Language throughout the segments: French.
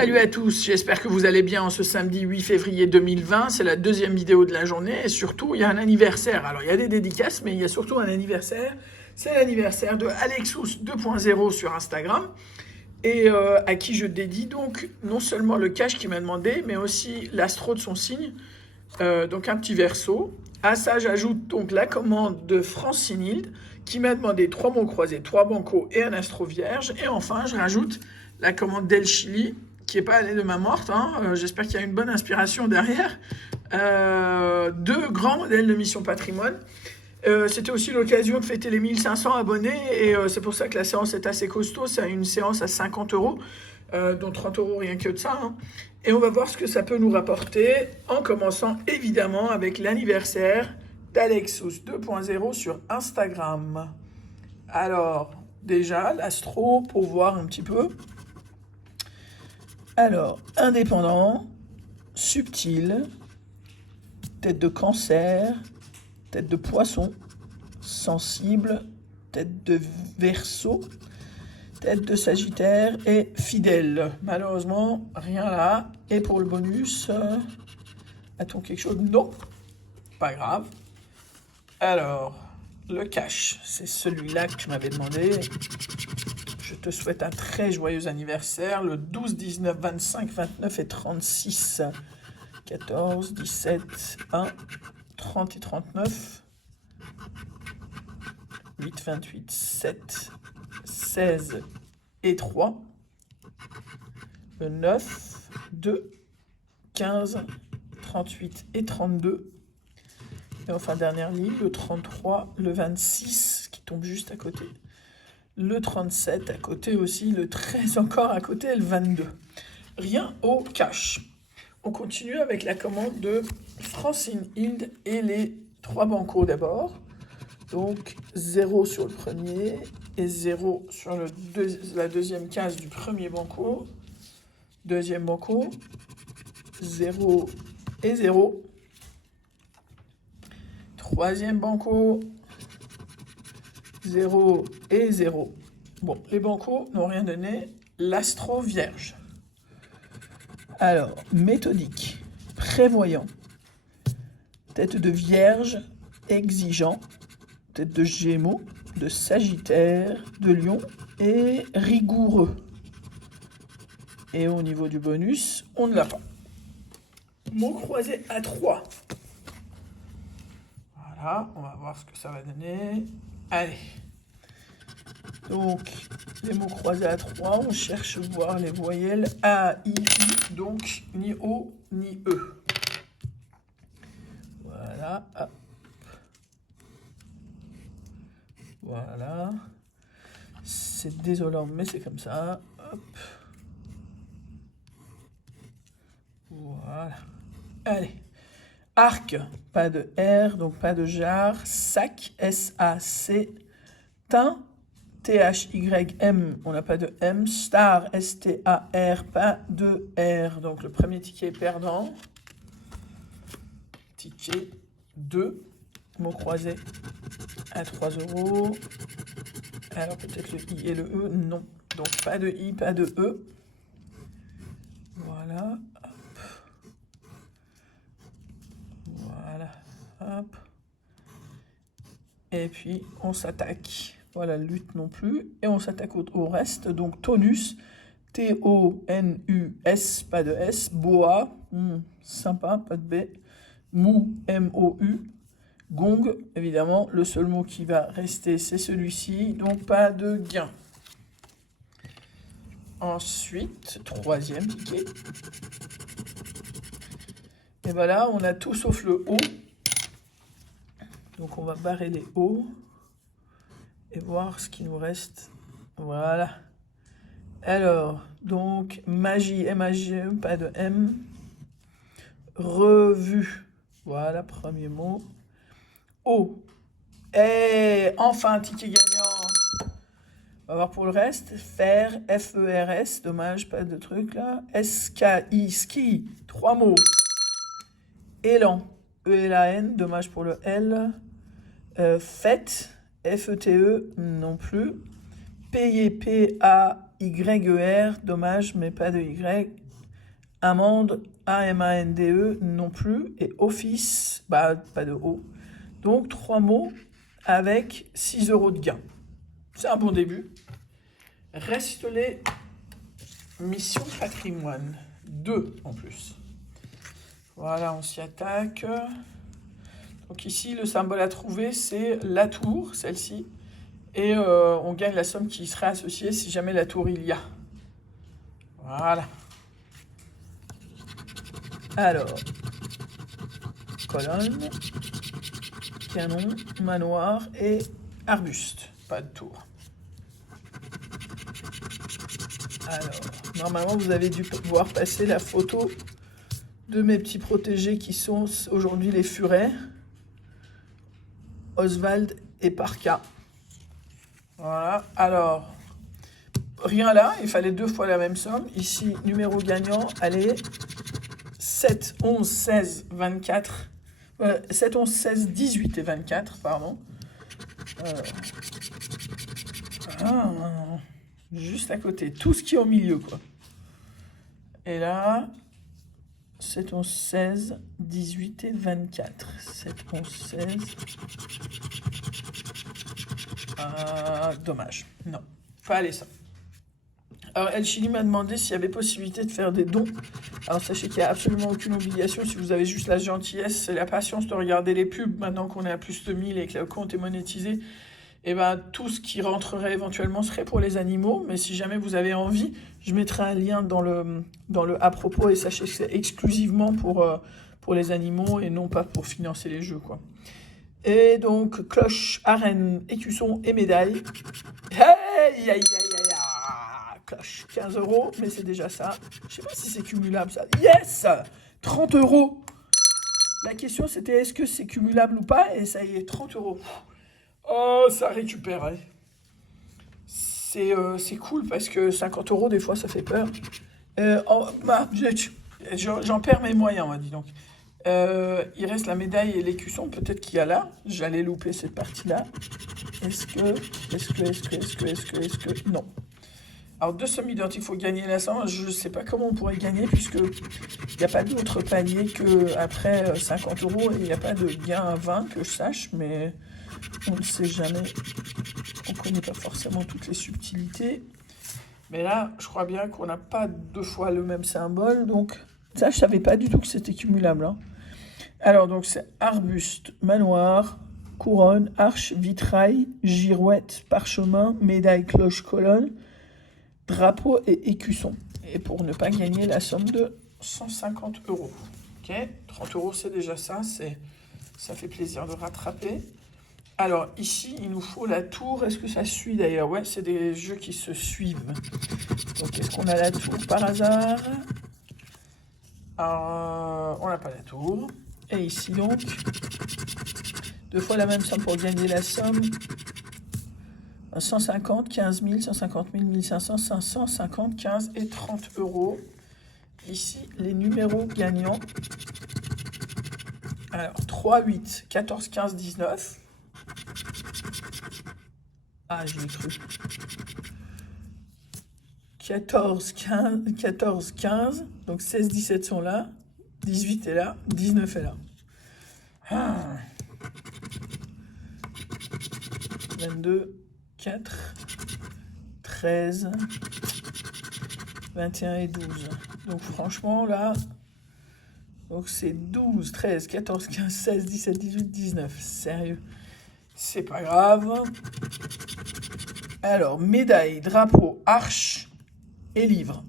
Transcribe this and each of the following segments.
Salut à tous, j'espère que vous allez bien en ce samedi 8 février 2020. C'est la deuxième vidéo de la journée et surtout il y a un anniversaire. Alors il y a des dédicaces mais il y a surtout un anniversaire. C'est l'anniversaire de Alexous 2.0 sur Instagram et à qui je dédie donc non seulement le cash qu'il m'a demandé mais aussi l'astro de son signe, donc un petit verso. À ça j'ajoute donc la commande de Francine Hilde qui m'a demandé 3 mots croisés, 3 bancos et un astro vierge. Et enfin je rajoute la commande d'El Chili, qui n'est pas allée de main morte, hein. J'espère qu'il y a une bonne inspiration derrière. 2 grands modèles de Mission Patrimoine. C'était aussi l'occasion de fêter les 1500 abonnés, et c'est pour ça que la séance est assez costaud. C'est une séance à 50 euros, dont 30 euros rien que de ça, hein. Et on va voir ce que ça peut nous rapporter, en commençant évidemment avec l'anniversaire d'Alexous 2.0 sur Instagram. Alors, déjà, l'astro, pour voir un petit peu. Alors, indépendant, subtil, tête de cancer, tête de poisson, sensible, tête de verseau, tête de sagittaire et fidèle. Malheureusement, rien là. Et pour le bonus, a-t-on quelque chose? Non, pas grave. Alors, le cash, c'est celui-là que tu m'avais demandé. Je te souhaite un très joyeux anniversaire, le 12, 19, 25, 29 et 36. 14, 17, 1, 30 et 39. 8, 28, 7, 16 et 3. Le 9, 2, 15, 38 et 32. Et enfin, dernière ligne, le 33, le 26 qui tombe juste à côté. Le 37 à côté aussi, le 13 encore à côté et le 22. Rien au cash. On continue avec la commande de Francine Hilde et les 3 bancos d'abord. Donc 0 sur le premier et 0 sur la deuxième case du premier banco. Deuxième banco, 0 et 0. Troisième banco, 0 et 0. Bon, les bancos n'ont rien donné. L'astro vierge. Alors, méthodique, prévoyant, tête de vierge, exigeant, tête de gémeaux, de sagittaire, de lion et rigoureux. Et au niveau du bonus, on ne l'a pas. Mot croisé à 3. Voilà, on va voir ce que ça va donner. Allez. Donc, les mots croisés à 3, on cherche à voir les voyelles A, I, U, donc ni O, ni E. Voilà, hop. Voilà. C'est désolant, mais c'est comme ça. Hop. Voilà. Allez. Arc, pas de R, donc pas de jar. Sac, S-A-C. Teint, T-H-Y-M, on n'a pas de M. Star, S-T-A-R, pas de R. Donc le premier ticket est perdant. Ticket 2. Mot croisé à 3 euros. Alors peut-être le I et le E, non. Donc pas de I, pas de E. Voilà. Hop. Voilà. Hop. Et puis on s'attaque. Voilà, lutte non plus. Et on s'attaque au reste. Donc tonus, T-O-N-U-S, pas de S. Boa, sympa, pas de B. Mou, M-O-U. Gong, évidemment, le seul mot qui va rester, c'est celui-ci. Donc pas de gain. Ensuite, troisième ticket. Et voilà, on a tout sauf le O. Donc on va barrer les O. Et voir ce qui nous reste. Voilà. Alors, donc, magie, M-A-G-E, pas de M. Revue. Voilà, premier mot. O. Et enfin, ticket gagnant. On va voir pour le reste. Faire, F-E-R-S. Dommage, pas de truc là. S-K-I, ski. 3 mots. Élan. E-L-A-N. Dommage pour le L. Fête. F-E-T-E, non plus. Payer, P-A-Y-E-R, dommage, mais pas de Y. Amande, A-M-A-N-D-E non plus. Et office, bah, pas de O. Donc 3 mots avec 6 € de gain. C'est un bon début. Reste les missions patrimoine. 2 en plus. Voilà, on s'y attaque. Donc ici, le symbole à trouver, c'est la tour, celle-ci. Et on gagne la somme qui serait associée si jamais la tour il y a. Voilà. Alors, colonne, canon, manoir et arbuste. Pas de tour. Alors, normalement, vous avez dû voir passer la photo de mes petits protégés qui sont aujourd'hui les furets. Oswald et Parka. Voilà. Alors, rien là, il fallait 2 fois la même somme. Ici, numéro gagnant, allez, 7, 11, 16, 24. 7, 11, 16, 18 et 24, pardon. Juste à côté, tout ce qui est au milieu, quoi. Et là, 7, 11, 16, 18 et 24. 7, 11, 16. Dommage. Non, fallait ça. Alors, El Chili m'a demandé s'il y avait possibilité de faire des dons. Alors, sachez qu'il n'y a absolument aucune obligation. Si vous avez juste la gentillesse et la patience de regarder les pubs, maintenant qu'on est à plus de 1000 et que le compte est monétisé, et ben, tout ce qui rentrerait éventuellement serait pour les animaux. Mais si jamais vous avez envie, je mettrai un lien dans le à propos. Et sachez que c'est exclusivement pour les animaux et non pas pour financer les jeux, quoi. Et donc, cloche, arène, écusson et médaille. Hey, aïe, aïe, aïe, cloche, 15 €, mais c'est déjà ça. Je sais pas si c'est cumulable, ça. Yes, 30 €. La question, c'était est-ce que c'est cumulable ou pas? Et ça y est, 30 €. Oh, ça récupère. C'est cool parce que 50 € des fois, ça fait peur. J'en perds mes moyens, on va dire donc. Il reste la médaille et l'écusson, peut-être qu'il y a là. J'allais louper cette partie-là. Est-ce que... Non. Alors, 2 sommes identiques, il faut gagner la somme. Je ne sais pas comment on pourrait gagner, puisque il n'y a pas d'autre palier qu'après 50 € et il n'y a pas de gain à 20, que je sache, mais on ne sait jamais. On ne connaît pas forcément toutes les subtilités. Mais là, je crois bien qu'on n'a pas 2 fois le même symbole, donc ça, je ne savais pas du tout que c'était cumulable. Hein. Alors, donc, c'est arbuste, manoir, couronne, arche, vitrail, girouette, parchemin, médaille, cloche, colonne, drapeau et écusson. Et pour ne pas gagner la somme de 150 €. Ok, 30 € c'est déjà ça, ça fait plaisir de rattraper. Alors ici, il nous faut la tour. Est-ce que ça suit d'ailleurs? Ouais, c'est des jeux qui se suivent. Donc est-ce qu'on a la tour par hasard? On n'a pas la tour. Et ici donc, 2 fois la même somme pour gagner la somme. 150, 15 000, 150 000, 1500, 500, 50, 15 et 30 €. Ici, les numéros gagnants. Alors, 3, 8, 14, 15, 19. Ah, je l'ai cru. 14, 15. Donc, 16, 17 sont là. 18 est là. 19 est là. 22. 4, 13, 21 et 12. Donc franchement là, donc c'est 12, 13, 14, 15, 16, 17, 18, 19. Sérieux, c'est pas grave. Alors, médaille, drapeau, arche et livre.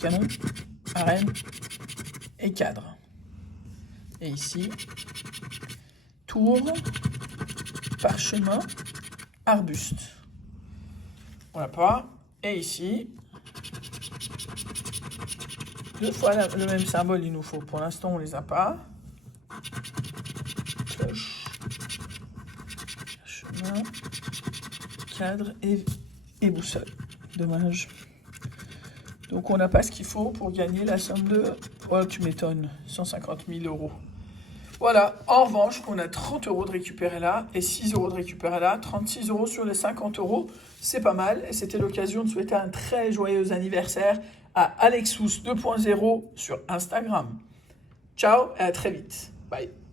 Canon, arène et cadre. Et ici, tour, parchemin, arbuste. On l'a pas. Et ici, 2 fois le même symbole, il nous faut. Pour l'instant, on les a pas. Cloche, parchemin, cadre et boussole. Dommage. Donc, on n'a pas ce qu'il faut pour gagner la somme de... Oh, tu m'étonnes. 150 000 €. Voilà, en revanche, on a 30 euros de récupérer là et 6 euros de récupérer là, 36 euros sur les 50 euros, c'est pas mal. Et c'était l'occasion de souhaiter un très joyeux anniversaire à Alexous 2.0 sur Instagram. Ciao et à très vite. Bye.